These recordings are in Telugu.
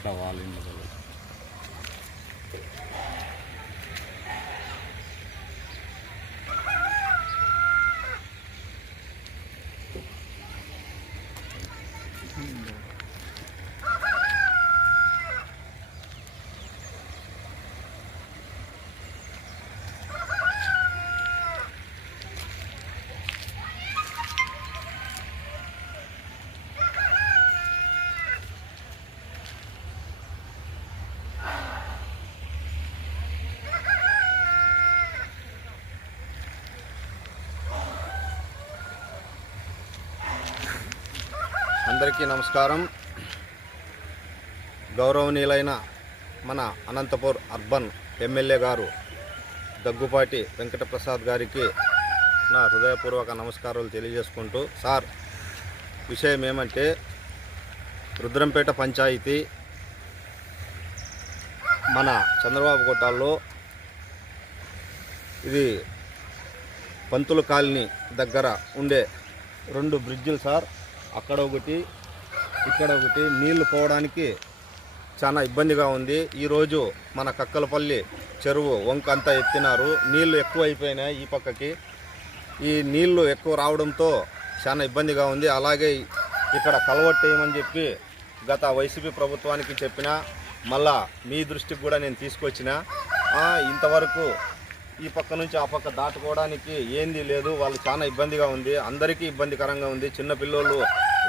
అట్లా వాళ్ళ ఇంట్లో అందరికీ నమస్కారం. గౌరవనీయులైన మన అనంతపూర్ అర్బన్ ఎమ్మెల్యే గారు దగ్గుపాటి వెంకటప్రసాద్ గారికి నా హృదయపూర్వక నమస్కారాలు తెలియజేసుకుంటూ సార్ విషయం ఏమంటే రుద్రంపేట పంచాయతీ మన చంద్రబాబు కొట్టాల్లో ఇది పంతుల కాలనీ దగ్గర ఉండే రెండు బ్రిడ్జిలు సార్. అక్కడ ఒకటి ఇక్కడ ఒకటి నీళ్ళు పోవడానికి చాలా ఇబ్బందిగా ఉంది. ఈరోజు మన కక్కలపల్లి చెరువు వంక అంతా ఎత్తినారు. నీళ్ళు ఎక్కువ అయిపోయినాయి ఈ పక్కకి. ఈ నీళ్ళు ఎక్కువ రావడంతో చాలా ఇబ్బందిగా ఉంది. అలాగే ఇక్కడ కలవట్టేయమని చెప్పి గత వైసీపీ ప్రభుత్వానికి చెప్పిన మళ్ళా మీ దృష్టికి కూడా నేను తీసుకొచ్చిన ఇంతవరకు ఈ పక్క నుంచి ఆ పక్క దాటుకోవడానికి ఏంది లేదు వాళ్ళు చాలా ఇబ్బందిగా ఉంది అందరికీ ఇబ్బందికరంగా ఉంది. చిన్న పిల్లోళ్ళు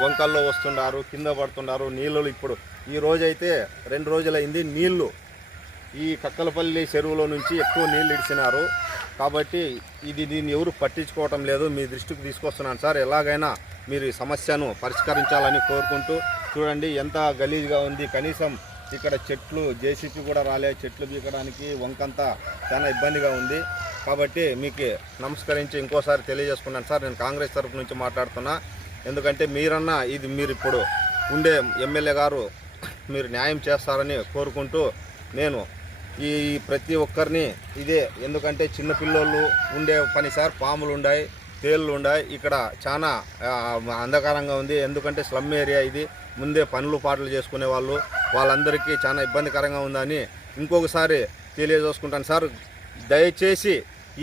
వంకల్లో వస్తున్నారు కింద పడుతున్నారు నీళ్ళు ఇప్పుడు. ఈ రోజైతే రెండు రోజులైంది నీళ్ళు ఈ కక్కలపల్లి చెరువులో నుంచి ఎక్కువ నీళ్ళు ఇడిచినారు కాబట్టి ఇది దీన్ని ఎవరు పట్టించుకోవటం లేదు. మీ దృష్టికి తీసుకొస్తున్నాను సార్. ఎలాగైనా మీరు ఈ సమస్యను పరిష్కరించాలని కోరుకుంటూ చూడండి. ఎంత గలీజ్గా ఉంది. కనీసం ఇక్కడ చెట్లు జేసీపీ కూడా రాలే. చెట్లు బీకడానికి వంకంతా చాలా ఇబ్బందిగా ఉంది. కాబట్టి మీకు నమస్కరించి ఇంకోసారి తెలియజేసుకున్నాను. సార్ నేను కాంగ్రెస్ తరఫు నుంచి మాట్లాడుతున్నా. ఎందుకంటే మీరన్నా ఇది మీరు ఇప్పుడు ఉండే ఎమ్మెల్యే గారు మీరు న్యాయం చేస్తారని కోరుకుంటూ నేను ఈ ప్రతి ఒక్కరిని ఇదే. ఎందుకంటే చిన్న పిల్లోళ్ళు ఉండే పని సార్ పాములు ఉన్నాయి తేళ్ళు ఉన్నాయి ఇక్కడ చాలా అంధకారంగా ఉంది. ఎందుకంటే స్లమ్ ఏరియా ఇది. ముందే పనులు పాటలు చేసుకునే వాళ్ళు వాళ్ళందరికీ చాలా ఇబ్బందికరంగా ఉందని ఇంకొకసారి తెలియజేసుకుంటాను. సార్ దయచేసి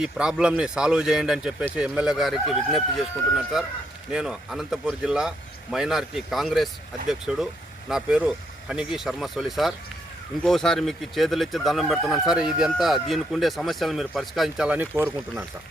ఈ ప్రాబ్లమ్ని సాల్వ్ చేయండి అని చెప్పేసి ఎమ్మెల్యే గారికి విజ్ఞప్తి చేసుకుంటున్నాను సార్. నేను అనంతపూర్ జిల్లా మైనార్టీ కాంగ్రెస్ అధ్యక్షుడు. నా పేరు హనిగి శర్మ సోలి సార్. ఇంకోసారి మీకు చేతులు ఇచ్చి దండం పెడుతున్నాను సార్. ఇది అంతా దీనికి ఉండే సమస్యలు మీరు పరిష్కరించాలని కోరుకుంటున్నాను సార్.